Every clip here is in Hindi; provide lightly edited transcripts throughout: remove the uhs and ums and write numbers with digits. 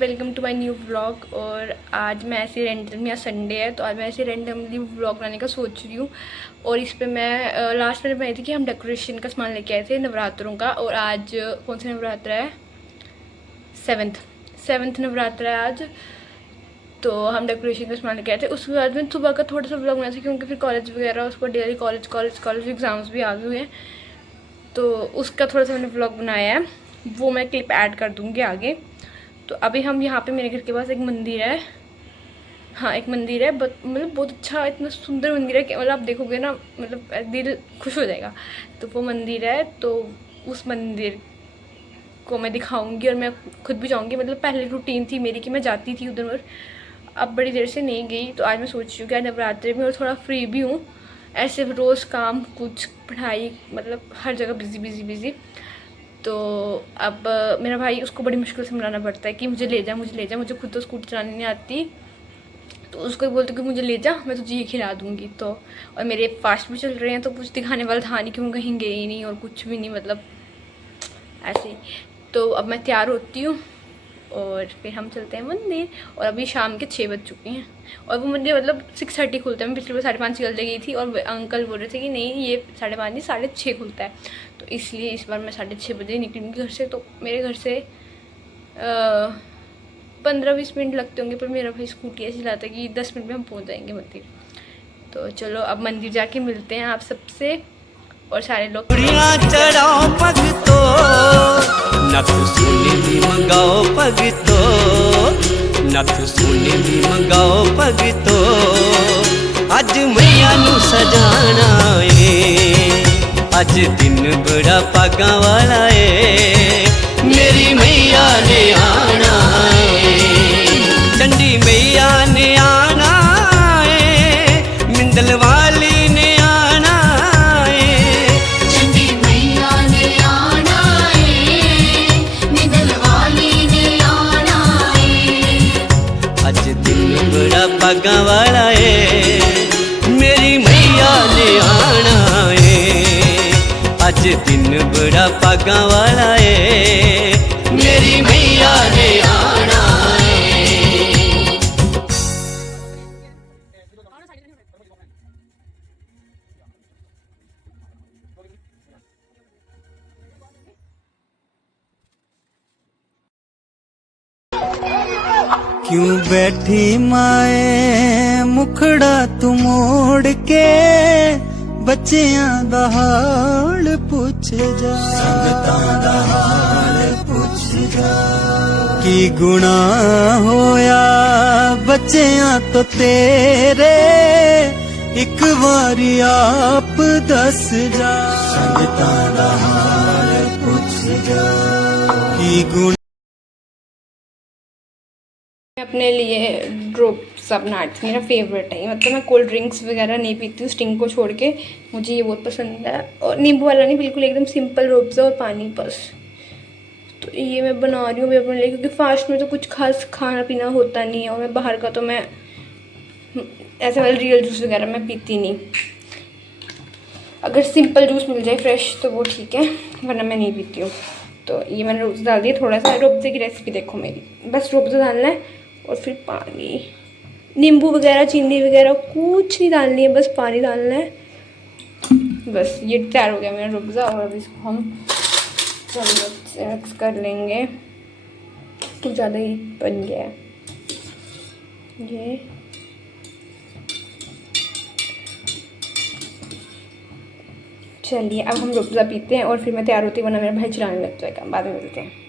Welcome to my new vlog. और आज मैं ऐसे रैंडमली, आज संडे है तो आज मैं ऐसे रैंडमली व्लॉग बनाने का सोच रही हूँ। और इस पे मैं लास्ट में बनाई थी कि हम डेकोरेशन का सामान लेके आए थे नवरात्रों का। और आज कौन सा नवरात्र है? सेवन्थ नवरात्र है आज। तो हम डेकोरेशन का सामान लेके आए थे। उसके बाद में सुबह का थोड़ा सा व्लॉग बनाया था क्योंकि फिर कॉलेज वगैरह, उसको डेली कॉलेज एग्ज़ाम्स भी आ गए हुए हैं, तो उसका थोड़ा सा मैंने व्लॉग बनाया है, वो मैं क्लिप ऐड कर दूँगी आगे। तो अभी हम यहाँ पे मेरे घर के पास एक मंदिर है, हाँ एक मंदिर है, मतलब बहुत अच्छा, इतना सुंदर मंदिर है कि मतलब आप देखोगे ना, मतलब दिल खुश हो जाएगा। तो वो मंदिर है, तो उस मंदिर को मैं दिखाऊंगी और मैं खुद भी जाऊंगी। मतलब पहले रूटीन थी मेरी कि मैं जाती थी उधर, और अब बड़ी देर से नहीं गई। तो आज मैं सोच रही हूँ कि आज नवरात्रि में और थोड़ा फ्री भी हूँ, ऐसे रोज़ काम, कुछ पढ़ाई, मतलब हर जगह बिज़ी। तो अब मेरा भाई, उसको बड़ी मुश्किल से मनाना पड़ता है कि मुझे ले जा, मुझे खुद तो स्कूटी चलाने नहीं आती। तो उसको ही बोलते कि मुझे ले जा, मैं तुझे ये खिला दूँगी। तो और मेरे फास्ट भी चल रहे हैं, तो कुछ दिखाने वाला था नहीं कि मैं कहीं गई नहीं और कुछ भी नहीं, मतलब ऐसे ही। तो अब मैं तैयार होती हूँ और फिर हम चलते हैं मंदिर। और अभी शाम के 6 बज चुके हैं और वो मंदिर मतलब 6:30 खुलता है। मैं पिछले बार 5:30 चलते गई थी और अंकल बोल रहे थे कि नहीं, ये 5:30 नहीं 6:30 खुलता है। तो इसलिए इस बार मैं 6:30 बजे निकलूँगी घर से। तो मेरे घर से 15-20 मिनट लगते होंगे, पर मेरा भाई स्कूटी ऐसी चलाता है कि 10 मिनट में हम पहुँच जाएंगे मंदिर। तो चलो अब मंदिर जाके मिलते हैं आप सबसे। और सारे लोग चढ़ाओ भगतो, नथ सोने भी मंगाओ भगतो, नथ सोने भी मंगाओ भगतो, अज मैया नू सजाना है, अज दिन बड़ा पागा वाला है, मेरी मैया ने आना है, चंडी मैया ने आना है, मिंदल वाली ने आना है, चंडी मैया ने आना है, मिदल वाली ने आना है, अज दिन बड़ा पागा वाला है, मेरी मैया ने आना है, अज दिन बड़ा पागा वाला है, मेरी मैया ने आना है। क्यों बैठी माए मुखड़ा तू मोड़ के, बच्चियां दा हाल पुछ जा, संगतां दा हाल पुछ जा, की गुना होया बच्चियां तो तेरे, एक बारी आप दस जा, संगतां दा हाल पुछ जा, की गुना। मैं अपने लिए ड्रॉप्स बना रही थी, मेरा फेवरेट है। मतलब मैं कोल्ड ड्रिंक्स वगैरह नहीं पीती हूँ स्टिंग को छोड़ के, मुझे ये बहुत पसंद है। और नींबू वाला नहीं, बिल्कुल एकदम सिंपल रूअफ़ज़ा और पानी बस। तो ये मैं बना रही हूँ अभी अपने लिए, क्योंकि फास्ट में तो कुछ खास खाना पीना होता नहीं है, और मैं बाहर का तो मैं ऐसे वाला रियल जूस वगैरह मैं पीती नहीं। अगर सिंपल जूस मिल जाए फ्रेश तो वो ठीक है, वरना मैं नहीं पीती हूँ। तो ये मैंने रूअफ़ज़ा डाल दिया थोड़ा सा। रूअफ़ज़े की रेसिपी देखो मेरी, बस रूअफ़ज़ा डालना है और फिर पानी, नींबू वगैरह चीनी वगैरह कुछ नहीं डालनी है, बस पानी डालना है। बस ये तैयार हो गया मेरा रूअफ़ज़ा। और अब इसको हम चम्मच से मिक्स कर लेंगे, कुछ ज़्यादा ही बन गया है ये। चलिए अब हम रूअफ़ज़ा पीते हैं और फिर मैं तैयार होती हूँ, वरना मेरा भाई चलाने लग जाएगा। बाद में मिलते हैं।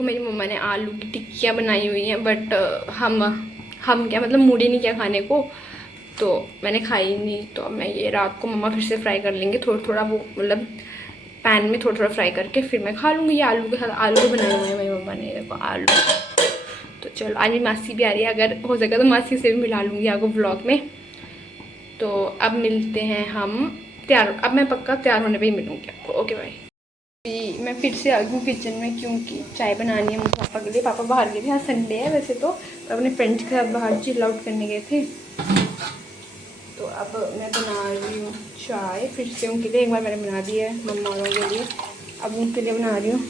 मेरी मम्मा ने आलू की टिक्कियाँ बनाई हुई हैं, बट हम क्या, मतलब मूड ही नहीं किया खाने को, तो मैंने खाई नहीं। तो अब मैं ये रात को मम्मा फिर से फ्राई कर लेंगे थोड़ा थोड़ा, वो मतलब पैन में थोड़ा थोड़ा फ्राई करके फिर मैं खा लूँगी। ये आलू के साथ आलू को बनाए हुए हैं मेरी मम्मा ने, देखो आलू। तो चलो आज मेरी मासी भी आ रही है, अगर हो सकेगा तो मासी से भी मिला लूँगी आपको व्लॉग में। तो अब मिलते हैं हम तैयार, अब मैं पक्का तैयार होने पर ही मिलूँगी आपको। Okay bye. मैं फिर से आ गई हूँ किचन में, क्योंकि चाय बनानी है मुझे पापा के लिए। पापा बाहर गए थे, हाँ संडे है वैसे तो, अपने फ्रेंड्स के साथ बाहर चिल आउट करने गए थे। तो अब मैं बना रही हूँ चाय फिर से उनके लिए। एक बार मैंने बना दी है मम्मा लोगों के लिए, अब उनके लिए बना रही हूँ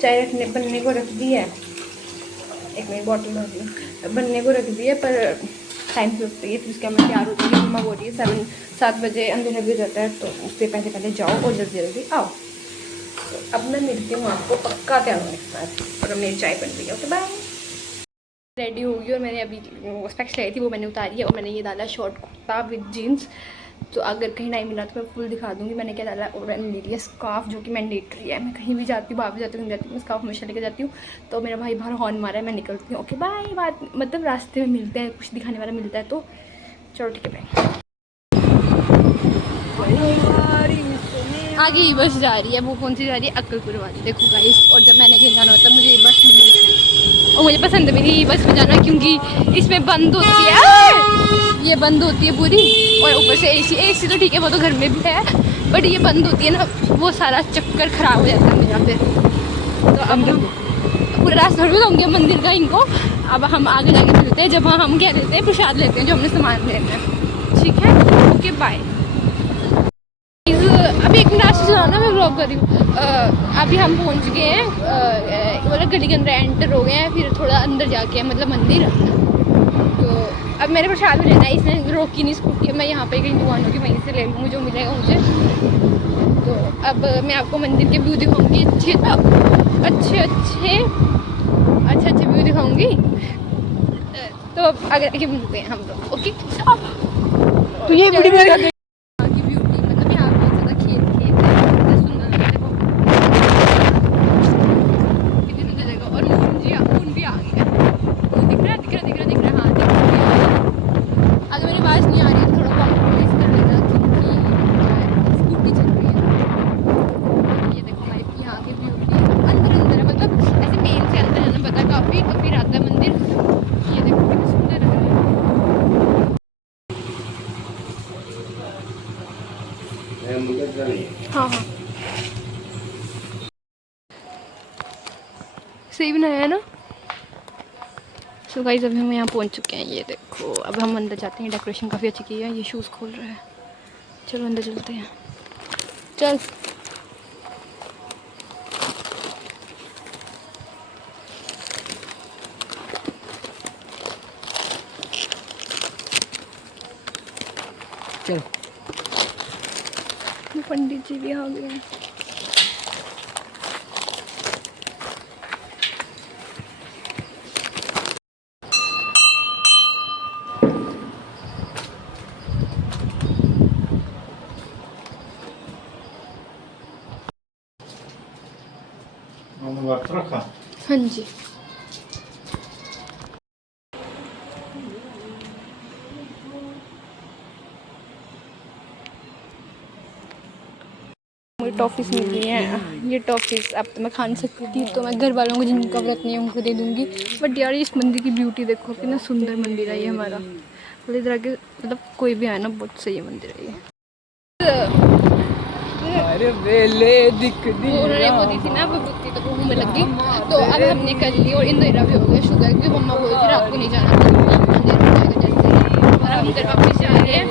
चाय। बनने को रख दी है, एक मेरी बॉटल बनने को रख दी है, पर टाइम से उठती है, फिर उसके बाद मैं तैयार होती है। मम्मा बोल रही है 7 बजे अंधेरा भी हो जाता है, तो उससे पहले पहले जाओ और जल्दी जल्दी आओ। तो अब मैं मिलती हूँ आपको पक्का तैयार होने के बाद, और अब मेरी चाय बन रही है। Okay bye. रेडी होगी और मैंने अभी स्पेक्स लाई थी, वो मैंने उतारी है, और मैंने ये डाला शॉर्ट कुर्ता विद जीन्स। तो अगर कहीं नहीं मिला तो मैं फुल दिखा दूँगी मैंने क्या डाला। और मैंने ले लिया स्कार्फ, जो कि मैंडेटरी है। मैं कहीं भी जाती हूँ, बाहर भी जाती हूँ, जाती हूँ, मैं स्कार्फ हमेशा लेकर जाती हूँ। तो मेरा भाई बाहर हॉर्न मारा है, मैं निकलती हूँ। Okay bye. बात मतलब रास्ते में मिलते हैं, कुछ दिखाने वाला मिलता है तो चलो ठीक है बाय। आगे ही बस जा रही है, वो कौन सी जा रही है, अक्कलपुर वाली, देखो गाइस। और जब मैंने कहीं जाना होता है मुझे ये बस नहीं मिलती, और मुझे पसंद भी नहीं ये बस में जाना, क्योंकि इसमें बंद होती है, ये बंद होती है पूरी। और ऊपर से एसी तो ठीक है, वो तो घर में भी है, बट ये बंद होती है ना, वो सारा चक्कर खराब हो जाता है मेरा फिर। तो अब हम पूरा रास्ता भर होंगे मंदिर का इनको। अब हम आगे जाके मिलते हैं, जब हम क्या लेते हैं, प्रसाद लेते हैं जो हमने सामान लेना है। ठीक है, ओके बाय। अभी एक रास्ते से ना मैं ब्लॉग कर रही हूँ। अभी हम पहुँच गए हैं, मतलब गली के अंदर एंटर हो गए हैं, फिर थोड़ा अंदर जाके मतलब मंदिर। तो अब मैंने प्रसाद भी लेना है, इसने रोकी नहीं स्कूटी, मैं यहाँ पे कहीं दुकान होगी वहीं से ले लूँगी जो मिलेगा मुझे। तो अब मैं आपको मंदिर के व्यू दिखाऊँगी, अच्छे व्यू दिखाऊँगी। तो अब आगे मिलते हैं हम लोग। ओके, तो ये ब्यूटी मतलब यहाँ बहुत ज़्यादा खेत है, कितना सुंदर लग रहा है, देखो कितनी सुंदर जगह। और ऊन भी आ गया, दिख रहा है, हाँ दिख रहा है। अगर मेरी आवाज़ नहीं आ रही है थोड़ा कॉम्प्रोमाइज़ कर लेना, क्योंकि स्कूटी चल रही है। ये देखो भाई यहाँ की ब्यूटी अंदर है, मतलब ऐसे मेन से अंदर जाना पता काफ़ी, तो फिर आता है मंदिर। ये देखो कितना सुंदर लग रहा है। हाँ सही बनाया है ना। सो गाइस अभी हम यहाँ पहुँच चुके हैं, ये देखो। अब हम अंदर जाते हैं, डेकोरेशन काफ़ी अच्छी की है। ये शूज़ खोल रहा है, चलो अंदर चलते हैं, चल। चलो, पंडित जी भी आ गए हैं। हाँ जी, मुझे टॉफ़ीज़ मिल रही हैं। ये टॉफ़ीज़ अब तो मैं खा नहीं सकती थी, तो मैं घर वालों को जिनका व्रत नहीं है उनको दे दूँगी। बट यार इस मंदिर की ब्यूटी देखो, कितना सुंदर मंदिर है ये हमारा। मतलब इधर आके मतलब कोई भी आए ना, बहुत सही मंदिर है ये। अरे बेले दिख दी उन्होंने वो दी थी ना विभूति, तो वो मुँह में लग गई। तो अब हमने कर ली, और इंदिरा भी हो गया शुगर, क्योंकि मम्मा बोल रही थी रात को नहीं जाना, अंधेरा हो जाएगा जैसे। और हम घर वापस जा रहे हैं।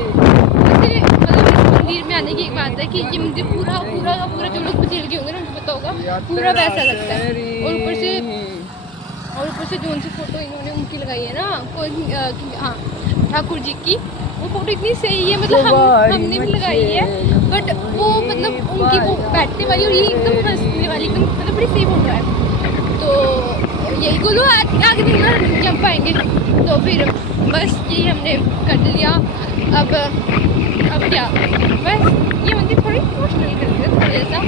वैसे मतलब इस मंदिर में आने की एक बात है कि ये मंदिर पूरा जो लोग बचेल के होंगे ना उनको पता होगा, पूरा वैसा लगता है। और ऊपर से जो उनसे फ़ोटो इन्होंने उनकी लगाई है ना, कोई हाँ ठाकुर जी की, वो फ़ोटो इतनी सही है, मतलब हमने भी लगाई है, बट वो मतलब उनकी वो बैठने वाली और ये एकदम हंसने वाली, एकदम मतलब बड़ी सही फोटो है। तो यही बोलो आगे दिन जब पाएंगे, तो फिर बस यही हमने कर लिया। अब क्या, बस ये मंदिर थोड़ी इमोशनल कर दिया थोड़ा सा।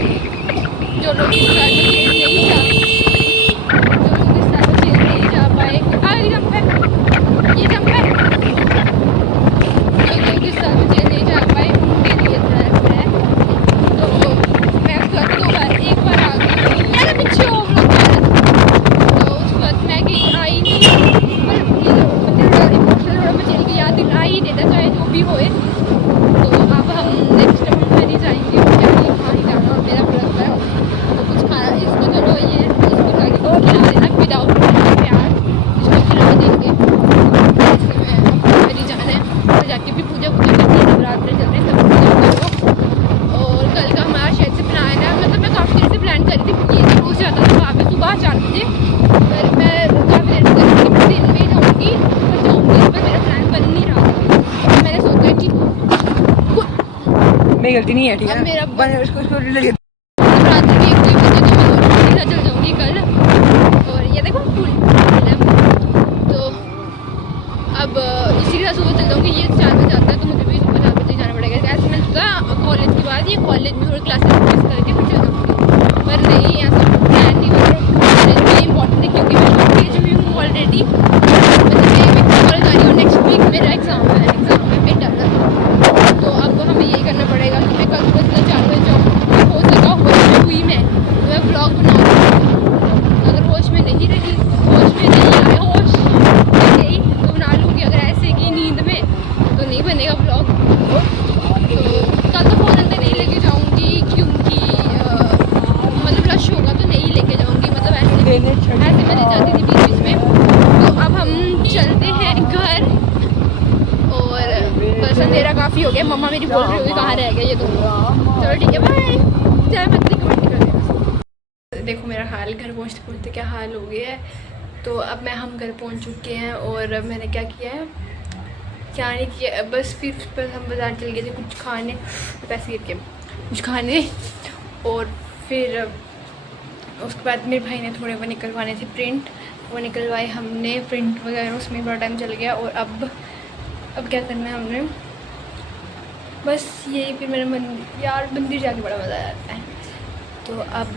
जो लोग इस साल में खेल नहीं जा पाए, आगे जंप है, ये जंप है, जो लोग इस साल में नहीं जा पाए उनके लिए थोड़ा ऐसा है। तो मैं उस वक्त 2 बार, एक बार आ गई यार पीछे हो लोग, तो उस वक्त मैं कहीं आई नहीं, पर ये मतलब इमोशनल थोड़ा बचेल की याद दिला ही देता, चाहे जो भी होए। तो अब हम नेक्स्ट मंथ नहीं जाएंगे, क्या ही कहाँ ही जाना, मेरा व्रत है तो कुछ खाना इसको, चलो ये इसको खा के तुम्हारी गलती नहीं है, ठीक है अब ना? मेरा बस उसको उसको लगे रात की 1 बजे तक मैं चल जाऊँगी कल। और ये देखो फूल है। तो अब इसी के साथ सुबह चल जाऊँगी। ये 4 बजे आता है तो मुझे भी सुबह 4 बजे जाना पड़ेगा। ऐसे मैंने सोचा कॉलेज के बाद ये कॉलेज में थोड़ी क्लासेस मिस करके फिर चल जाऊँगी, पर नहीं, ऐसा प्लान नहीं हुआ। कॉलेज में इंपॉर्टेंट है क्योंकि मैं कॉलेज में हूँ ऑलरेडी। मतलब मैं कॉलेज आ रही हूँ, नेक्स्ट वीक मेरा एग्ज़ाम है इंटरनल। तो अब हमें यही करना पड़ेगा कि मैं कल सुबह 4 बजे जाऊँ। हो सका होश में हुई मैं तो मैं ब्लॉग बनाऊँ, अगर होश में नहीं रही, होश में नहीं आए, होश में गई तो बना लूँगी। अगर ऐसे की नींद में तो नहीं बनेगा ब्लॉग। तो कल तो फ़ोन अंदर नहीं लेके जाऊँगी क्योंकि मतलब रश होगा तो नहीं लेके जाऊँगी। मतलब ऐसे मैं ले जाती थी बीच बीच में। तो अब हम चलते हैं घर और बस अंधेरा काफ़ी हो गया। मम्मा मेरी बोल रही होगी कहाँ रह गए ये दोनों। चलो ठीक है, बाय। चाय पत्ती कमेंट कर देना। देखो मेरा हाल, घर पहुँचते पहुँचते क्या हाल हो गया है। तो अब हम घर पहुँच चुके हैं और मैंने क्या किया है, क्या नहीं किया, बस फिर हम बाज़ार चल गए थे कुछ खाने, पैसे गिर के कुछ खाने। और फिर उसके बाद मेरे भाई ने थोड़े वो निकलवाने थे प्रिंट, वो निकलवाए हमने प्रिंट वगैरह, उसमें बड़ा टाइम चल गया। और अब क्या करना है हमने, बस यही। फिर मेरा मंदिर, यार मंदिर जाके बड़ा मज़ा आता है। तो अब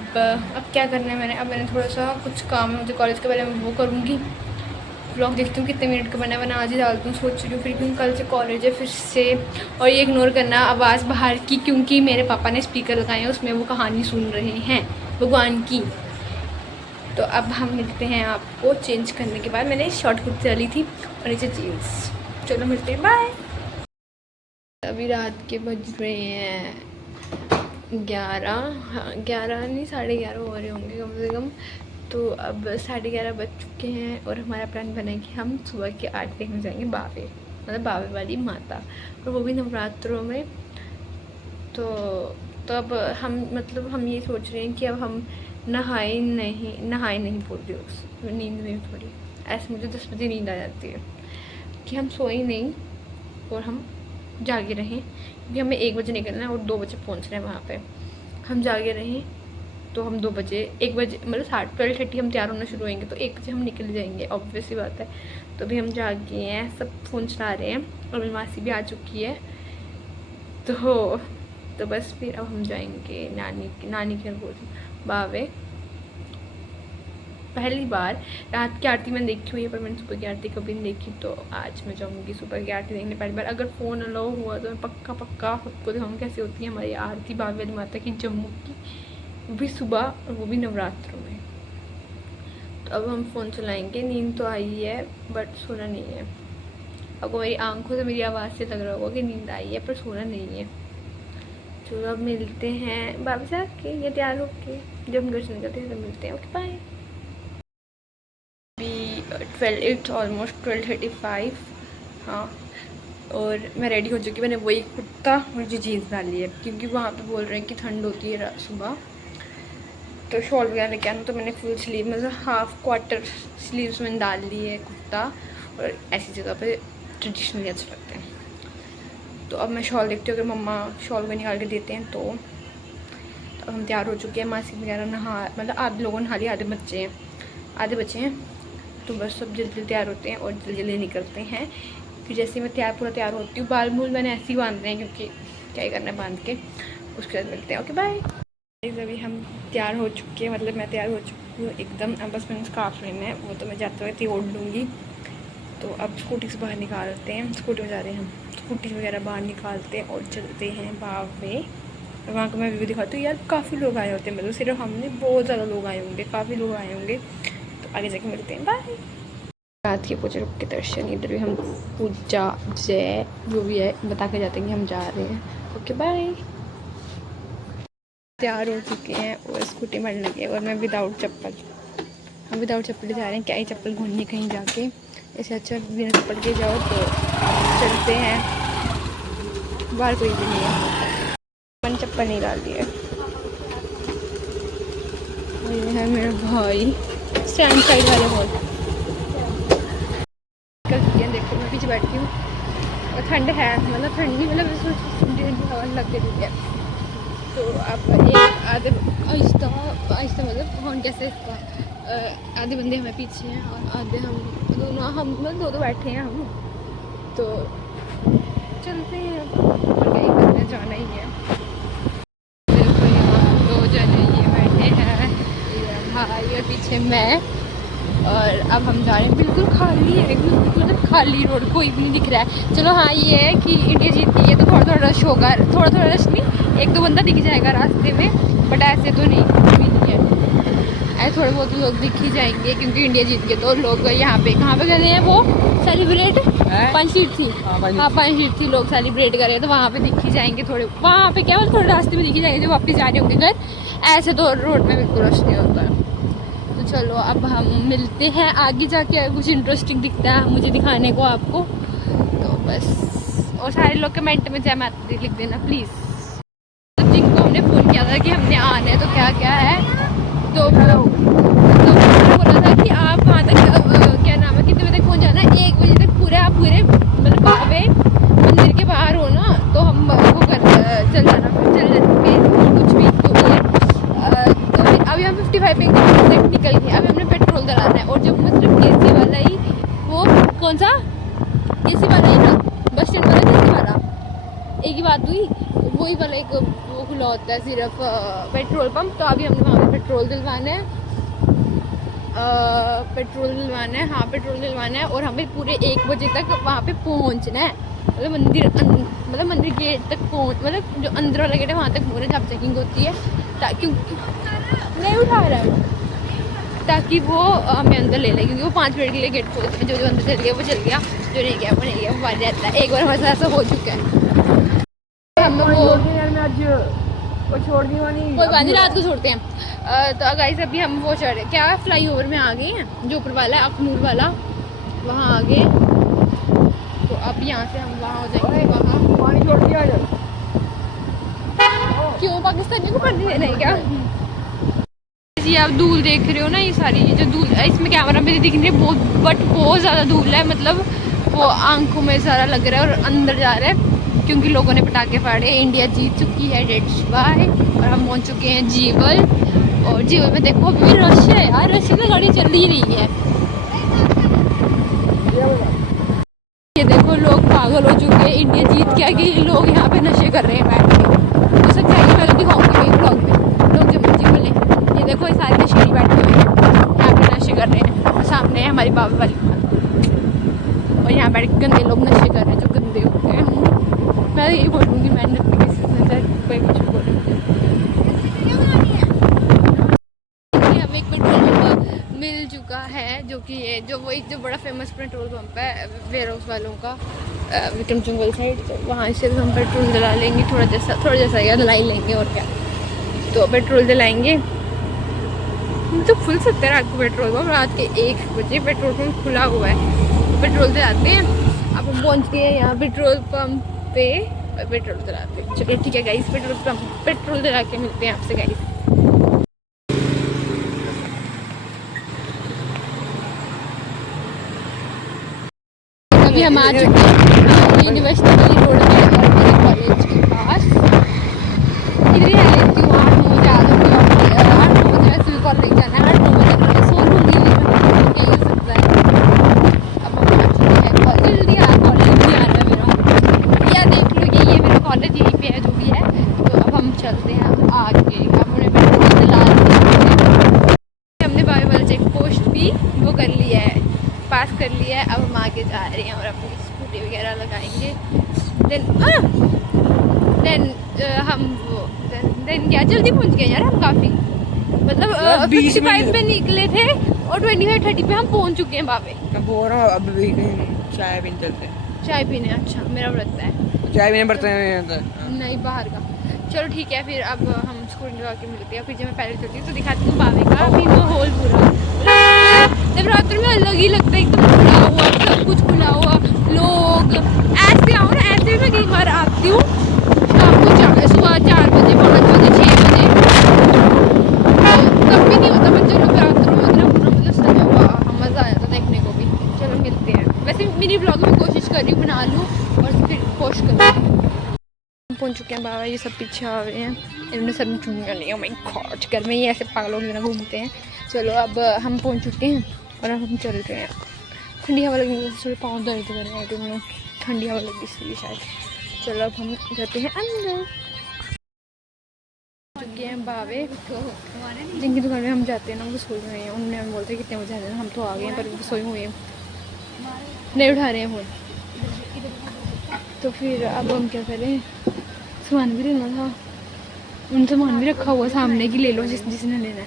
क्या करना है मैंने थोड़ा सा कुछ काम है मुझे कॉलेज के, पहले मैं वो करूँगी। व्लॉग देखती हूँ कितने मिनट का बना है, वरना आज ही डालती हूँ, सोच रही हूँ। फिर क्योंकि कल से कॉलेज है फिर से। और ये इग्नोर करना आवाज़ बाहर की, क्योंकि मेरे पापा ने स्पीकर लगाए हैं, उसमें वो कहानी सुन रहे हैं भगवान की। तो अब हम मिलते हैं आपको चेंज करने के बाद। मैंने शॉर्ट कुर्ती डाली थी और नीचे जीन्स। चलो मिलते हैं, बाय। अभी रात के बज रहे हैं 11, हाँ 11 नहीं 11:30 हो रहे होंगे कम से कम। तो अब 11:30 बज चुके हैं और हमारा प्लान बना है कि हम सुबह के 8 देखने जाएंगे बावे, मतलब बावे वाली माता, और वो भी नवरात्रों में। तो अब हम ये सोच रहे हैं कि अब हम नहाए नहीं बोल रही उस नींद में थोड़ी ऐसे, मुझे 10 बजे नींद आ जाती है कि हम सोए नहीं और हम जागे रहें, क्योंकि हमें 1 बजे निकलना है और 2 बजे पहुंचना है वहाँ पे। हम जागे रहें तो हम 2 बजे 1 बजे मतलब 12:30 हम तैयार होना शुरू होंगे, तो 1 बजे हम निकल जाएंगे, ऑब्वियस सी बात है। तो अभी हम जागे हैं, सब फ़ोन चला रहे हैं और मेरी मासी भी आ चुकी है। तो बस फिर अब हम जाएंगे नानी के घर बोलती बावे। पहली बार रात की आरती मैंने देखी हुई है, पर मैंने सुबह की आरती कभी नहीं देखी। तो आज मैं जाऊँगी सुबह की आरती देखने पहली बार। अगर फ़ोन अलाउ हुआ तो मैं पक्का खुद को दिखाऊँगी कैसे होती है हमारी आरती बावे वाली माता की, जम्मू की, वो भी सुबह और वो भी नवरात्रों में। तो अब हम फ़ोन चलाएँगे। नींद तो आई है बट सोना नहीं है। अब मेरी आंखों से मेरी आवाज़ से लग रहा होगा कि नींद आई है, पर सोना नहीं है। चलो अब मिलते हैं बाबा से आके, ये तैयार होके जब हम घर से निकलते हैं तो मिलते हैं। Okay bye. अभी इट्स ऑलमोस्ट 12:35, हाँ, और मैं रेडी हो चुकी। मैंने वही कुर्ता और जो जीन्स डाली है, क्योंकि वहाँ पे बोल रहे हैं कि ठंड होती है सुबह। तो शॉल वगैरह लेके आना, तो मैंने फुल स्लीव मतलब हाफ क्वार्टर स्लीव्स मैंने डाल ली है कुर्ता, और ऐसी जगह पे ट्रेडिशनली अच्छे लगते हैं। तो अब मैं शॉल देखती हूँ, अगर मम्मा शॉल को निकाल के देते हैं तो अब हम तैयार हो चुके हैं। मासी वगैरह मतलब आधे लोगों ने नहा लिया, आधे बच्चे हैं। तो बस सब जल्दी तैयार होते हैं और जल्दी निकलते हैं। फिर जैसे मैं पूरा तैयार होती हूँ, बाल मूल मैंने ऐसे ही बांध रहे हैं क्योंकि क्या ही करना है बांध के, उसके बाद मिलते हैं। Okay bye. अभी हम तैयार हो चुके हैं, मतलब मैं तैयार हो चुकी हूँ एकदम। अब बस मैंने स्कार्फ लेना है, वो तो मैं जाते हुए ओढ़ लूँगी। तो अब स्कूटी से बाहर निकालते हैं, स्कूटी में जा रहे हैं हम, स्कूटी वगैरह बाहर निकालते हैं और चलते हैं बावे। वहाँ का मैं व्यू दिखाती हूँ। यार काफ़ी लोग आए होते हैं, मतलब सिर्फ हमने, बहुत ज़्यादा लोग आए होंगे, काफ़ी लोग आए होंगे। तो आगे जाके मिलते हैं, बाय। रात के पूजा रूप के दर्शन, इधर भी हम पूजा जय जो भी है बता के जाते हैं कि हम जा रहे हैं। Okay bye. तैयार हो चुके हैं और स्कूटी में लगे, और मैं विदाउट चप्पल जा रहे हैं। क्या ही चप्पल घूमने कहीं जाके, ऐसे अच्छा बिना चप्पल के जाओ। तो चलते हैं, बाहर कोई भी नहीं है, मैंने चप्पल नहीं डाल दी है। ये है मेरा भाई, स्टैंड साइड वाले बहुत। देखो मैं पीछे बैठी हूँ और ठंड है, मतलब ठंड नहीं, मतलब ठंडी ठंडी हवा लग रही है। तो अब एक आधे आहिस्ता आहिस्ता मतलब कौन कैसे इसका आधे बंदे हमें पीछे हैं और आधे हम दोनों, हम मतलब दो बैठे हैं हम। तो चलते हैं और क्या ही करना है, जाना ही है। देखो यहाँ 2 जने ये बैठे हैं, ये भाई और पीछे मैं, और अब हम जा रहे हैं। बिल्कुल खाली है, मतलब खाली रोड, कोई भी नहीं दिख रहा है। चलो हाँ ये है कि इंडिया जीत गई है तो थोड़ा थोड़ा रश होगा, थोड़ा थोड़ा रश नहीं, 1-2 बंदा दिख जाएगा रास्ते में, बट ऐसे तो नहीं है, ऐसे थोड़े बहुत लोग दिख ही जाएंगे क्योंकि इंडिया जीत गए। तो लोग यहाँ पे कहाँ पे गए हैं वो सेलिब्रेट, पंचशीट थी, हाँ पंचशीट थी, लोग सेलिब्रेट कर रहे हैं तो वहाँ पे दिख ही जाएंगे थोड़े, वहाँ पे क्या थोड़े रास्ते में दिख ही जाएंगे जो वापस जा रहे होंगे घर, ऐसे तो रोड में बिल्कुल रश नहीं होता है। तो चलो अब हम मिलते हैं आगे जाके, अगर कुछ इंटरेस्टिंग दिखता है मुझे दिखाने को आपको, तो बस। और सारे लोग कमेंट में जय माता दी लिख देना प्लीज़। तो जिनको हमने फ़ोन किया था कि हमने आना है तो क्या क्या है, तो बोला था कि आप वहाँ तक क्या नाम है कितने बजे तक पहुँच जाना, 1 बजे तक पूरे आप पूरे मतलब बावे मंदिर के बाहर हो ना, तो हम वो कर चल जाना, फिर कुछ भी तो फिर अभी हम 55 पे निकल गए, अभी हमने पेट्रोल डलाना है। और जब मतलब केसी वाला ही, वो कौन सा केसी वाला ही ना, बस स्टैंड वाला केसी वाला, एक ही बात हुई, वही वाला एक वो खुला होता है सिर्फ पेट्रोल पंप। तो अभी हमने वहाँ पे पेट्रोल दिलवाना है, हाँ पेट्रोल दिलवाना है, और हमें पूरे 1 बजे तक वहाँ पे पहुँचना है, मतलब मंदिर गेट तक मतलब जो अंदर वाला गेट है वहाँ तक पूरे जब चेकिंग होती है, ताकि नहीं उठा रहा है वो, ताकि वो हमें अंदर ले लें, क्योंकि वो 5 मिनट के लिए गेट खोलते हैं, जो अंदर चल गया वो चल गया, जो नहीं गया वो नहीं गया, वो बाहर जाता है। एक बार हमारे साथ ऐसा हो चुका है, हम लोग छोड़ दी वानी, कोई बात नहीं, रात को छोड़ते हैं। तो गाइस अभी हम वो चढ़ रहे क्या फ्लाईओवर में आ गए हैं, जो ऊपर वाला है अखनूर वाला, वहाँ आ गए। तो अब यहाँ से हम वहाँ हो जाएंगे, वहाँ पानी छोड़ दिया जाए। क्यों पाकिस्तानियों को पानी देना है क्या जी? आप धूल देख रहे हो ना, ये सारी जो धूल, इसमें कैमरा में दिख नहीं है बहुत, बट बहुत ज़्यादा धूल है, मतलब वो आंखों में सारा लग रहा है और अंदर जा रहा है क्योंकि लोगों ने पटाखे फाड़े। इंडिया जीत चुकी है, डेट्स बाय। और हम पहुंच चुके हैं जीवल, और जीवल में देखो अभी भी रश है यार, रश में गाड़ी चल ही रही है। ये देखो लोग पागल हो चुके हैं, इंडिया जीत के आगे ये लोग यहाँ पे नशे कर रहे हैं बैठ के, हो सकता है कि मैं दिखाऊंगी मेरे ब्लॉग में। लोग जब जीवल ने ये देखो ये सारे नशेड़ी बैठे हुए हैं यहाँ पे नशे कर रहे हैं, और सामने है हमारी बाबा वाली, और यहाँ बैठ के गंदे लोग नशे कर रहे हैं जो गंदे होते हैं। मैं यही बोलूँगी, मैंने किसी से कोई कुछ बोलूँगी। हमें एक पेट्रोल पंप मिल चुका है, जो कि ये जो बड़ा फेमस पेट्रोल पंप है वेयर हाउस वालों का, विक्रम जंगल साइड। तो वहाँ से हम पेट्रोल दिला लेंगे, थोड़ा जैसा या दिला ही लेंगे, और क्या। तो पेट्रोल दिलाएंगे तो खुल सकता है रात को पेट्रोल पंप, रात के 1 बजे पेट्रोल पंप खुला हुआ है, पेट्रोल दिलाते हैं। अब हम पहुँच गए हैं यहाँ पेट्रोल पंप पे, पेट्रोल दिलाते हैं। चलिए ठीक है गाइस, पेट्रोल दिला के मिलते हैं आपसे गाइस। अभी हम आ चुके हैं यूनिवर्सिटी रोड में और मेरे कॉलेज के पास, इधर ही लेती हूँ। 8-9 बजे आ जाऊँगी, 8-9 बजे वैसे भी कॉलेज जाना है, 8-9 बजे सो लूँगी, क्या हो सकता है। अब हम आ चुके हैं कॉलेज, जल्दी आ रहा मेरा, या देख लो ये मेरा कॉलेज यहीं पे है जो भी है। तो अब हम चलते हैं आगे, हमने पेट्रोल दिला दिया, हमने बाबे वाला चेक पोस्ट भी वो कर लिया है, पास कर लिया है। अब हम आगे जा रहे हैं और अपनी स्कूटी वगैरह लगाएंगे, देन क्या जल्दी पहुंच गए यार हम काफ़ी, मतलब 55 पे निकले थे और 25-30 पे हम पहुंच चुके हैं बाबे। मैं बोल रहा हूँ अब भी चाय पीने चलते हैं। चाय पीने? अच्छा मेरा व्रत है, चाय पीने पड़ते हैं नहीं बाहर का। चलो ठीक है, फिर अब हम स्कूटी लगा के मिलते हैं। फिर जब मैं पहले चलती हूँ तो दिखाती हूँ बाबे का अभी माहौल पूरा, नवरात्र में अलग ही लगता है, एकदम खुला हुआ, सब कुछ खुला हुआ, लोग ऐसे आओ ना, ऐसे मैं कई बार आती हूँ शाम को, सुबह 4 बजे 5 बजे 6 बजे, तब भी नहीं होता बच्चे नवरात्र में, पूरा मतलब सजा हुआ, मज़ा आ जाता देखने को भी। चलो मिलते हैं। वैसे मेरी ब्लॉग में कोशिश कर रही हूँ बना लूँ और फिर पोस्ट करूँ। पहुँच चुके हैं बाबा, ये सब पीछे आ गए हैं, इन्होंने सब चुनिया लिया। मैं खौच घर में ही ऐसे पागलों की तरह घूमते हैं। चलो अब हम पहुँच चुके हैं और अब हम चल रहे हैं। ठंडी हवा लगने से थोड़े पाँव दर्द कर रहे हैं तो मैं ठंडी हवा लगी इसलिए शायद। चलो अब हम जाते हैं अंदर। चुके हैं बावे जिनकी दुकान में हम जाते हैं ना, वो सोए हुए हैं। उन्होंने हमें बोलते कितने बजे आ जाना, हम तो आ गए हैं पर वो सोए हुए हैं, नहीं उठा रहे हैं फ़ोन। तो फिर अब हम क्या करें, सामान भी लेना था, उन सामान भी रखा हुआ सामने कि ले लो जिसने लेना है।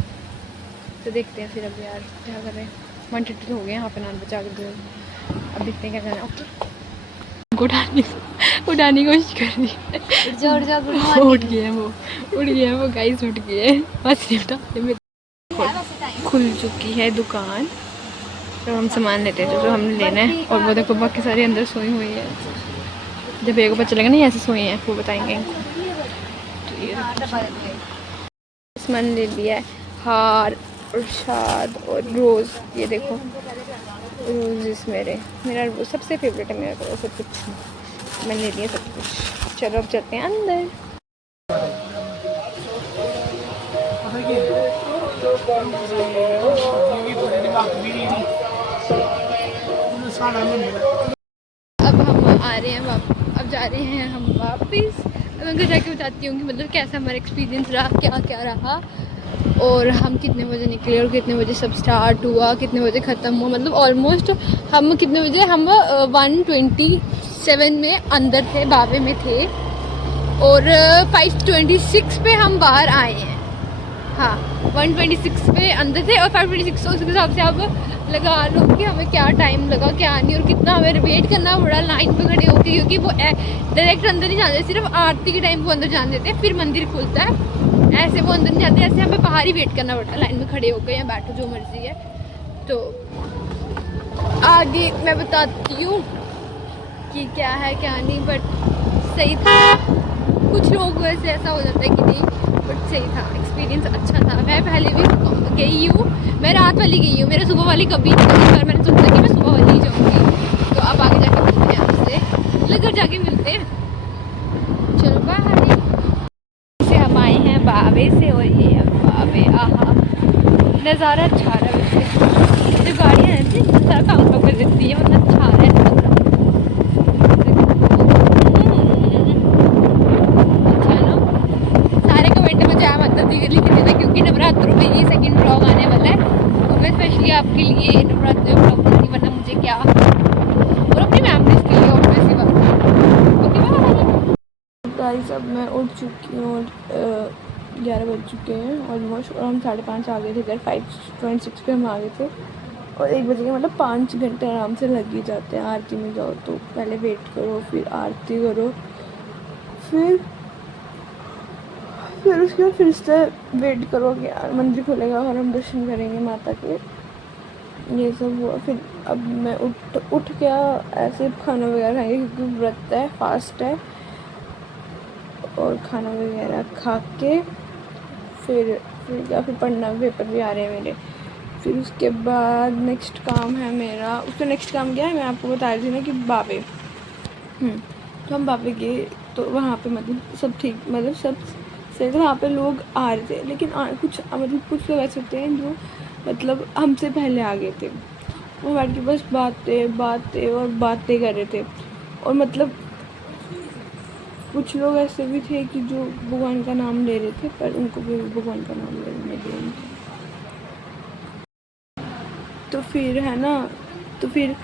तो देखते हैं फिर अब यार क्या कर रहे हैं। 1:30 हो गए यहाँ पे, नान बचा के दो। अब देखते हैं क्या करना है। ओके उठाने की कोशिश कर रही है, उठ गए हैं वो गाइस, उठ गए हैं। बस खुल चुकी है दुकान, तो हम सामान लेते हैं जो हमने लेना है। और वो देखो बाकी सारे अंदर सोई हुई है। जब एक को पता चलेगा ना ऐसे सोए हैं वो बताएंगे इनको। तो ये सामान ले लिया है, हार और शाद और रोज़। ये देखो रोज़ मेरा रोज़ सबसे फेवरेट है मेरा, तो सब कुछ मैंने ले लिया सब कुछ। चलो अब चलते हैं अंदर। अब हम आ रहे हैं अब जा रहे हैं हम वापस। अब मैं घर जाके बताती हूँ कि मतलब कैसा हमारा एक्सपीरियंस रहा, क्या क्या रहा, और हम कितने बजे निकले और कितने बजे सब स्टार्ट हुआ, कितने बजे ख़त्म हुआ। मतलब ऑलमोस्ट हम कितने बजे, हम 1:27 में अंदर थे, बावे में थे, और 5:26 पे हम बाहर आए हैं। हाँ 1:26 पे अंदर थे और 5:26, उसके हिसाब से अब लगा लो कि हमें क्या टाइम लगा क्या नहीं, और कितना हमें वेट करना पड़ा लाइन पे खड़े होकर, क्योंकि वो डायरेक्ट अंदर नहीं जाते, सिर्फ आरती के टाइम वो अंदर जाने देते हैं, फिर मंदिर खुलता है। ऐसे वो अंदर नहीं जाते, ऐसे हमें बाहर ही वेट करना पड़ता है, लाइन में खड़े होकर या बैठो जो मर्जी है। तो आगे मैं बताती हूँ कि क्या है क्या नहीं, बट सही था। कुछ लोग वैसे ऐसा हो जाता है कि नहीं, बट सही था, एक्सपीरियंस अच्छा था। मैं पहले भी गई हूँ, मैं रात वाली गई हूँ, मेरा सुबह वाली कभी नहीं गई, पर मैंने सोचा कि मैं सुबह वाली ही जाऊँगी। तो अब आगे जाके मिलते हैं आपसे, मतलब घर जाके मिलते हैं। चलो बाय। से हम आए हैं बावे से, और ये है बावे। आहा नज़ारा अच्छा आ रहा है वैसे, जो गाड़ियाँ हैं ना सारा काम कर देती है, मतलब अच्छा आ रहा है नज़ारा। अच्छा है ना। सारे कमेंट में जय माता दी लिख देना, क्योंकि नवरात्रों में ये सेकंड ब्लॉग आने वाला है, तो मैं स्पेशली आपके लिए नवरात्रों ब्लॉग करूँगी, वरना मुझे क्या, और अपनी फैमिली के लिए ऑब्वियसली बात है। ओके गाइस, अब मैं उठ चुकी हूँ, 11 बज चुके हैं ऑलमोस्ट, और हम 5:30 आ गए थे इधर। 5:26 पे हम आ गए थे, और 1 बजे के मतलब 5 घंटे आराम से लग ही जाते हैं। आरती में जाओ तो पहले वेट करो, फिर आरती करो, फिर उसके बाद फिर से वेट करो कि मंदिर खुलेगा और हम दर्शन करेंगे माता के। ये सब हुआ। फिर अब मैं उठ गया ऐसे खाना वगैरह खाएंगे, क्योंकि व्रत है, फास्ट है, और खाना वगैरह खा के फिर पढ़ना, पेपर भी आ रहे हैं मेरे। फिर उसके बाद नेक्स्ट काम है मेरा। उसका नेक्स्ट काम क्या है, मैं आपको बता रही थी ना कि बावे। तो हम बावे गए, तो वहाँ पे मतलब सब ठीक, मतलब सब सही था। वहाँ पे लोग आ रहे थे, लेकिन कुछ लोग ऐसे होते हैं जो मतलब हमसे पहले आ गए थे। वो बैठ के बस बातें कर रहे थे, और मतलब कुछ लोग ऐसे भी थे कि जो भगवान का नाम ले रहे थे, पर उनको भी भगवान का नाम लेने दिया। तो फिर है ना, तो फिर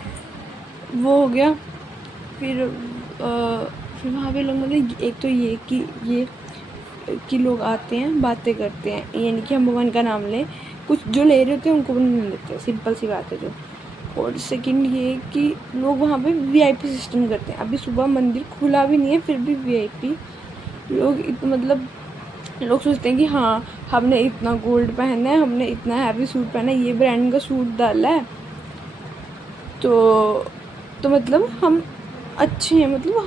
वो हो गया। फिर वहाँ पे लोग मतलब एक तो ये कि लोग आते हैं बातें करते हैं, यानी कि हम भगवान का नाम लें, कुछ जो ले रहे होते हैं उनको भी नहीं लेते, सिंपल सी बात है जो। और सेकंड ये कि लोग वहाँ पे वीआईपी सिस्टम करते हैं। अभी सुबह मंदिर खुला भी नहीं है, फिर भी वीआईपी लोग मतलब लोग सोचते हैं कि हाँ हमने इतना गोल्ड पहना है, हमने इतना हैवी सूट पहना है, ये ब्रांड का सूट डाला है, तो मतलब हम अच्छे हैं, मतलब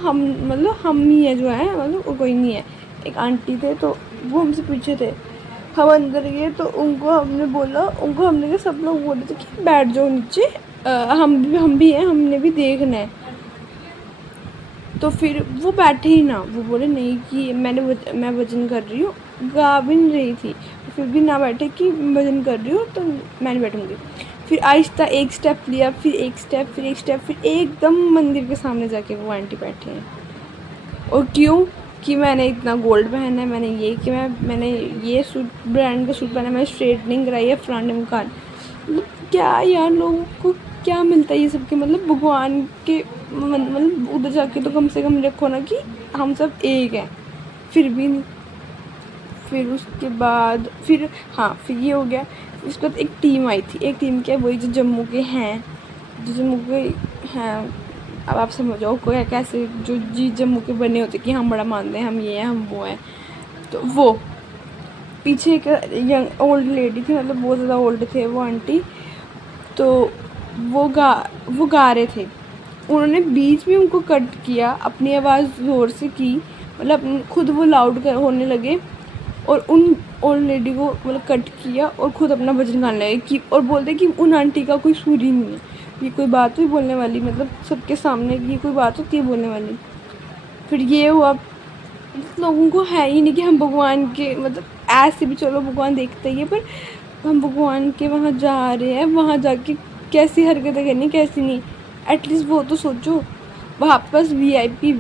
हम ही है जो है, मतलब वो कोई नहीं है। एक आंटी थे तो वो हमसे पीछे थे, हम अंदर गए तो हमने कहा सब लोग बोल रहे थे कि बैठ जाओ नीचे, हम भी हैं, हमने भी देखना है। तो फिर वो बैठे ही ना, वो बोले नहीं कि मैं वजन कर रही हूँ, गा भी नहीं रही थी, फिर भी ना बैठे कि वजन कर रही हूँ तो मैं नहीं बैठूँगी। फिर आहिस्ता एक स्टेप लिया, फिर एक स्टेप, फिर एकदम मंदिर के सामने जाके वो आंटी बैठे हैं। और क्यों कि मैंने इतना गोल्ड पहना है, मैंने ये कि मैंने ये सूट ब्रांड का सूट पहना है, मैंने स्ट्रेटनिंग कराई है फलाने मुकान। मतलब क्या यार, लोगों को क्या मिलता है ये सब के, मतलब भगवान के मतलब उधर जाके तो कम से कम रखो ना कि हम सब एक हैं, फिर भी नहीं। फिर उसके बाद फिर ये हो गया। उसके बाद एक टीम आई थी, एक टीम क्या, वही जो जम्मू के हैं, अब आप समझ जाओ कोई कैसे जो जी जम्मू के बने होते कि हम बड़ा मानते हैं, हम ये हैं, हम वो हैं। तो वो पीछे एक यंग ओल्ड लेडी थी, मतलब बहुत ज़्यादा ओल्ड थे वो आंटी। तो वो गा रहे थे, उन्होंने बीच में उनको कट किया, अपनी आवाज़ ज़ोर से की, मतलब खुद वो लाउड होने लगे और उन ओल्ड लेडी को मतलब कट किया और खुद अपना भजन गाने लगे कि, और बोलते कि उन आंटी का कोई सूर ही नहीं है। ये कोई बात हुई बोलने वाली, मतलब सबके सामने ये कोई बात होती है बोलने वाली। फिर ये हुआ, लोगों को है ही नहीं कि हम भगवान के, मतलब ऐसे भी चलो भगवान देखते ही है, पर हम भगवान के वहाँ जा रहे हैं, वहाँ जाके कैसी हरकतें करनी कैसी नहीं, एटलीस्ट वो तो सोचो। वहाँ पास VIP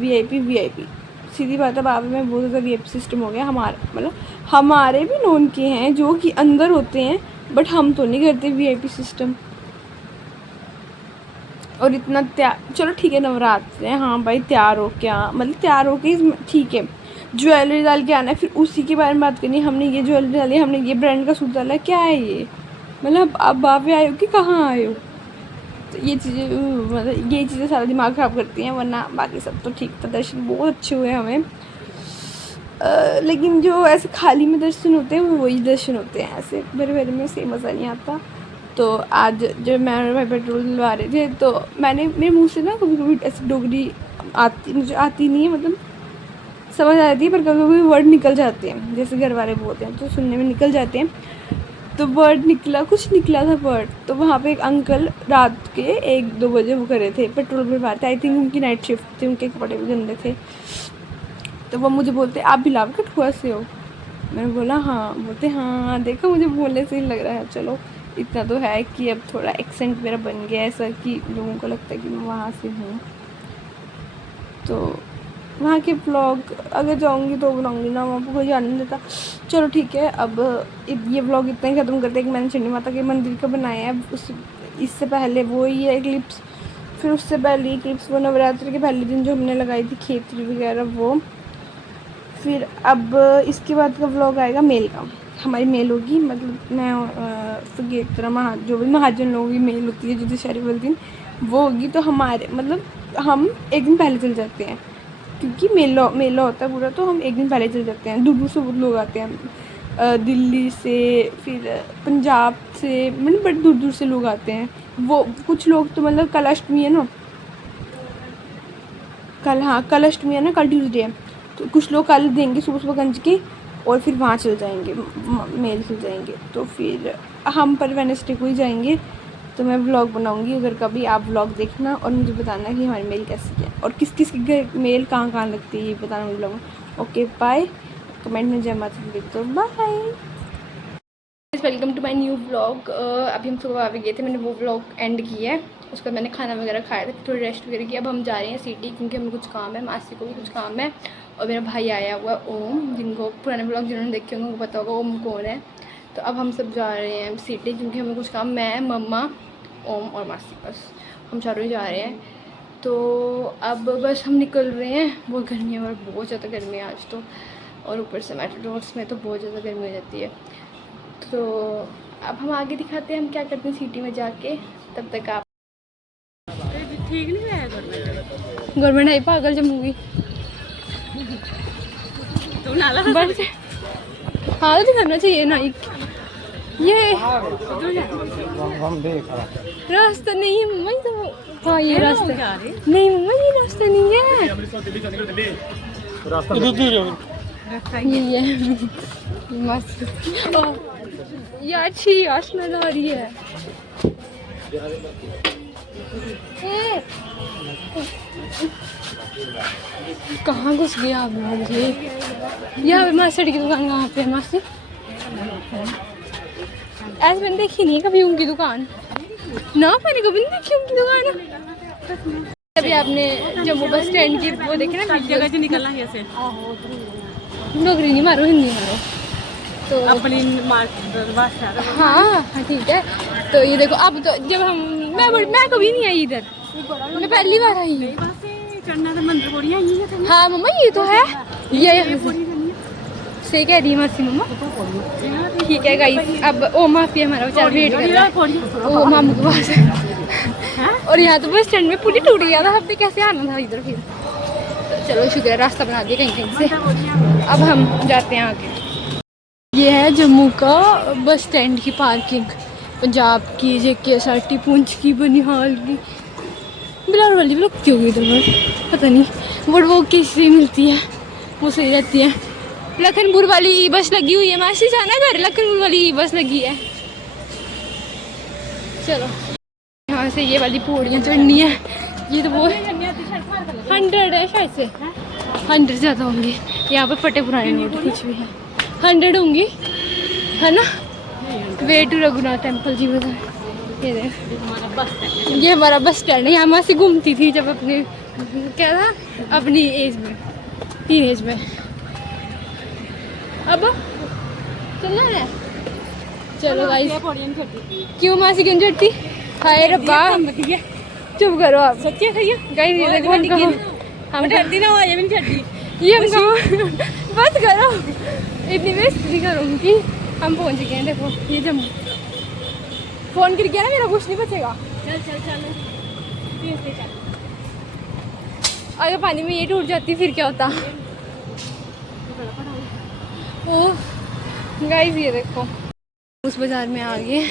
सीधी बात है, बाबा में बहुत ज़्यादा VIP सिस्टम हो गया हमारा, मतलब हमारे भी नॉन के हैं जो कि अंदर होते हैं, बट हम तो नहीं करते VIP सिस्टम। और इतना चलो ठीक है, नवरात्र है, हाँ भाई तैयार हो क्या, मतलब तैयार हो के ठीक है, ज्वेलरी डाल के आना है, फिर उसी के बारे में बात करनी, हमने ये ज्वेलरी डाली, हमने ये ब्रांड का सूट डाला है, क्या है ये, मतलब आप बाप आए हो कि कहाँ आए हो। तो ये चीज़ें मतलब ये चीज़ें सारा दिमाग ख़राब करती हैं, वरना बाकी सब तो ठीक था, दर्शन बहुत अच्छे हुए हमें। लेकिन जो ऐसे खाली में दर्शन होते हैं वो वही दर्शन होते हैं, ऐसे भरे भरे में से मज़ा नहीं आता। तो आज जब मैं और भाई पेट्रोल डलवा रहे थे, तो मेरे मुंह से ना कभी कभी ऐसी डोगरी मुझे आती नहीं है, मतलब समझ आ जाती है, पर कभी कभी वर्ड निकल जाते हैं, जैसे घर वाले बोलते हैं तो सुनने में निकल जाते हैं। तो वर्ड कुछ निकला था वर्ड। तो वहाँ पे एक अंकल रात के 1-2 बजे वो कर रहे थे, पेट्रोल भरवा थे, आई थिंक उनकी नाइट शिफ्ट थी, उनके कपड़े भी गंदे थे। तो वो मुझे बोलते आप बिलाव कठुआ से हो, मैंने बोला हाँ, बोलते हाँ देखो मुझे बोलने से ही लग रहा है, चलो इतना तो है कि अब थोड़ा एक्सेंट मेरा बन गया ऐसा कि लोगों को लगता है कि मैं वहाँ से हूँ। तो वहाँ के व्लॉग अगर जाऊँगी तो बनाऊँगी ना, वहाँ पर कोई जान नहीं देता। चलो ठीक है, अब ये व्लॉग इतना ही ख़त्म करते हैं कि मैंने चंडी माता के मंदिर का बनाया है। इससे पहले वो ही है क्लिप्स, फिर उससे पहले क्लिप्स वो नवरात्रि के पहले दिन जो हमने लगाई थी खेतरी वगैरह वो। फिर अब इसके बाद का व्लॉग आएगा मेल का, हमारी मेल होगी, मतलब मैं एक तरह जो भी महाजन लोगों की मेल होती है जो दशहरे वाले दिन वो होगी। तो हमारे मतलब हम एक दिन पहले चल जाते हैं, क्योंकि मेला होता है पूरा, तो हम एक दिन पहले चल जाते हैं। दूर दूर से बहुत लोग आते हैं, दिल्ली से, फिर पंजाब से, मतलब बड़े दूर दूर से लोग आते हैं। वो कुछ लोग तो मतलब कल अष्टमी है ना, कल अष्टमी है ना, कल ट्यूसडे है, तो कुछ लोग कल देंगे सुबह सुबह गंज के और फिर वहाँ चल जाएंगे, मेल चल जाएंगे। तो फिर हम पर वेडनेसडे को ही जाएंगे। तो मैं व्लॉग बनाऊंगी, अगर कभी आप व्लॉग देखना और मुझे बताना कि हमारी मेल कैसी है और किस किस की मेल कहाँ लगती है, ये बताना मुझे व्लॉग में। ओके बाय, कमेंट में जय माता दी, तो bye. Welcome to my new vlog. अभी हम सुबह आ गए थे, मैंने वो व्लॉग एंड किया है, उसके बाद मैंने खाना वगैरह खाया था, थोड़ी रेस्ट वगैरह किया। अब हम जा रहे हैं सिटी, क्योंकि हमें कुछ काम है, मासी को भी कुछ काम है, और मेरा भाई आया हुआ ओम, जिनको पुराने व्लॉग जिन्होंने देखे होंगे उनको पता होगा ओम कौन है। तो अब हम सब जा रहे हैं सिटी, क्योंकि हमें कुछ काम, मैं, मम्मा, ओम और मासी, बस हम चारों ही जा रहे हैं। तो अब बस हम निकल रहे हैं, बहुत गर्मी है और बहुत ज़्यादा गर्मी है आज तो, और ऊपर से मेट्रोस में तो बहुत ज़्यादा गर्मी हो जाती है। तो अब हम आगे दिखाते हैं हम क्या करते हैं सिटी में जाके, तब तक आप ठीक नहीं है गवर्नमेंट है पागल जम्मू की बस। हाँ तो करना चाहिए ना, ये रास्ता नहीं है मम्मा, तो हाँ ये रास्ता नहीं मम्मा, ये रास्ता नहीं है, ये है मस्त यार, अच्छी स्मेल आ रही है। कहाँ घुस गया आप लोग ये? यहाँ पे मासी की दुकान कहाँ पे है मासी? ऐसे मैंने देखी नहीं है कभी उनकी दुकान ना, मैंने कभी नहीं देखी उनकी दुकान। अभी आपने जम्मू बस स्टैंड की वो देखी ना जगह से निकलना है ऐसे नौकरी नहीं मारो, हिंदी मारो तो अपनी भाषा। हाँ ठीक है। तो ये देखो अब तो जब हम मैं कभी नहीं आई इधर, मैं पहली बार आई हूँ। बस चढ़ना तो मंदिर बोरियां ही है। हाँ मम्मा ये तो है, ये सही कह रही है मासी मम्मा। ठीक है गाइस, अब ओ माफी हमारा बेचारा वेट कर रहा है ओ मामू के पास। और यहाँ तो बस स्टैंड में पूरी टूट गया था, हमने कैसे आना था इधर फिर। तो चलो शुक्र है रास्ता बना दिया कहीं कहीं से। अब हम जाते हैं आगे। ये है जम्मू का बस स्टैंड की पार्किंग, पंजाब की, JKSRT, पुंछ की, बनिहाल की, बिलार वाली भी लगती होगी इधर पता नहीं, बट वो किसी मिलती है वो सही रहती है। लखनपुर वाली ई बस लगी हुई है, मासी जाना घर, लखनपुर वाली ई बस लगी है। चलो यहाँ से ये वाली पौड़ियाँ चढ़नी है, ये तो वो 100 है शायद से, 100 ज़्यादा होंगी। यहाँ पे फटे पुराने नोट कुछ भी है, 100 होंगी है ना। वे टू रघुनाथ टेम्पल जी बाजार। ये देख ये हमारा बस स्टैंड है, यहाँ मासी घूमती थी जब अपने क्या था अपनी एज में, टीन एज में। अब चलना है, चलो गाइस। क्यों मासी क्यों चढ़ती? हाय रब्बा चुप करो आप, सच्चे भैया गाइस ये देखो हम ठंडी ना हो ये भी नहीं ठंडी। ये हम कहाँ बस करो, इतनी वेस्ट नहीं करूँगी। हम पहुँच गए हैं, देखो ये जम्मू। फोन कर गया ना मेरा कुछ नहीं बचेगा। चल चल चल चल। अगर पानी में ये टूट जाती फिर क्या होता? ओह गाइस ये देखो उस बाज़ार में आ गए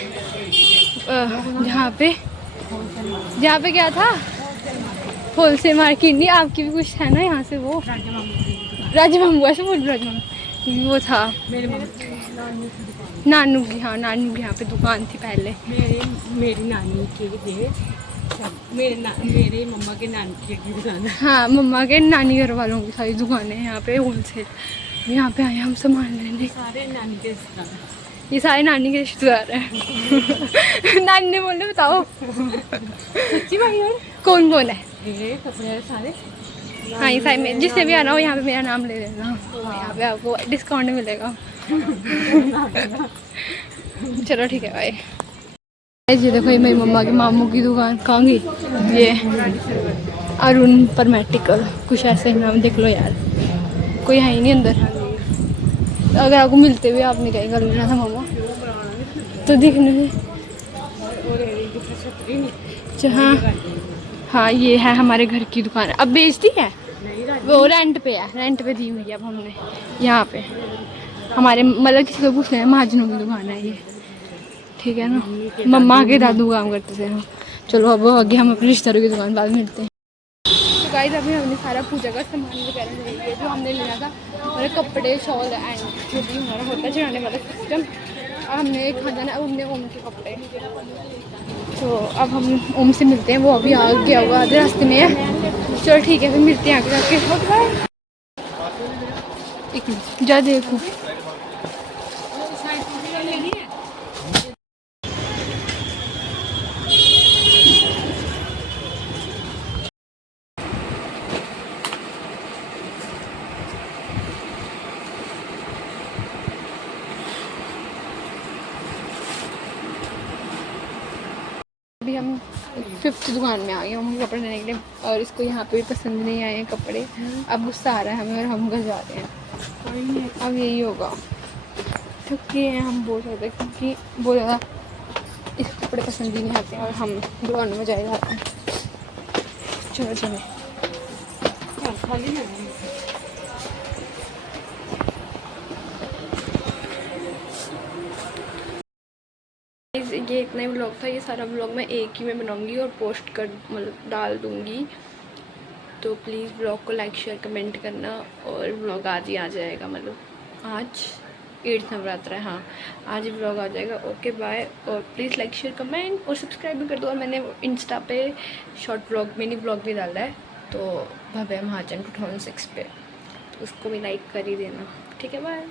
जहाँ पे क्या था, होलसेल मार्केट नहीं, आपकी भी कुछ है ना यहाँ से वो राजा मामू, ऐसे बोल राजा मामू वो था नानू की। हाँ नानू की यहाँ पे दुकान थी पहले। मेरी नानी के लिए मेरे मम्मा के नानी की दुकान है। हाँ मम्मा के नानी घर वालों की सारी दुकानें हैं यहाँ पे होलसेल। यहाँ पे आए हम सामान लेने, सारे नानी के रिश्तेदार, ये सारे नानी के रिश्तेदार हैं। नानी ने बोले बताओ सच्ची भाई यार कौन कौन है? ये कपड़े सारे। हाँ ये सारे में जिससे भी आना हो यहाँ पे मेरा नाम ले लेना, यहाँ पे आपको डिस्काउंट मिलेगा। चलो ठीक है भाई। ये देखो ये मेरी मम्मा के मामू की दुकान कहाँ गई? ये अरुण परमेटिकल कुछ ऐसे नाम देख लो यार, कोई है ही नहीं अंदर। अगर आपको मिलते हुए आप नहीं गए कर लेना था मामा तो दिखने में। हाँ हाँ ये है हमारे घर की दुकान, अब बेचती है वो, रेंट पे है, रेंट पे दी हुई है अब हमने यहाँ पे। हमारे मतलब किसी को पूछना है, महाजनों की दुकान है ये, ठीक है ना। मम्मा के दादू काम करते थे हम। चलो अब आगे हम अपने रिश्तेदारों की दुकान बाद मिलते हैं। तो गाइस अभी हमने सारा पूजा का सामान वगैरह ले लिया जो हमने लेना था, हमारे कपड़े शॉल एंड जो भी हमारा होता है चढ़ाने वाला सिस्टम। अब हमने खाना जाना, अब हमने ओम के कपड़े। तो अब हम ओम से मिलते हैं, वो अभी आ गया होगा, आधे रास्ते में है। चलो ठीक है फिर मिलते हैं आगे जाके। एक मिनट जा देखो अभी हम 5th दुकान में आ गए हम कपड़े लेने के लिए, और इसको यहाँ पे भी पसंद नहीं आए हैं कपड़े। अब गुस्सा आ रहा है हमें और हम घर जा रहे हैं। अब यही होगा, थके हैं हम बहुत ज़्यादा, क्योंकि बहुत ज़्यादा इस कपड़े पसंद ही नहीं आते हैं और हम दुकानों में जाए जाते हैं। चलो चलो ये इतना ही व्लॉग था। ये सारा व्लॉग मैं एक ही में बनाऊंगी और पोस्ट कर मतलब डाल दूंगी। तो प्लीज़ व्लॉग को लाइक शेयर कमेंट करना, और व्लॉग आज ही आ जाएगा, मतलब आज 8th नवरात्र है। हाँ आज ही व्लॉग आ जाएगा। ओके बाय, और प्लीज़ लाइक शेयर कमेंट और सब्सक्राइब भी कर दो। और मैंने इंस्टा पे शॉर्ट व्लॉग मिनी व्लॉग भी डाला है, तो भव्य महाजन 2006 पे, तो उसको भी लाइक कर ही देना। ठीक है, बाय।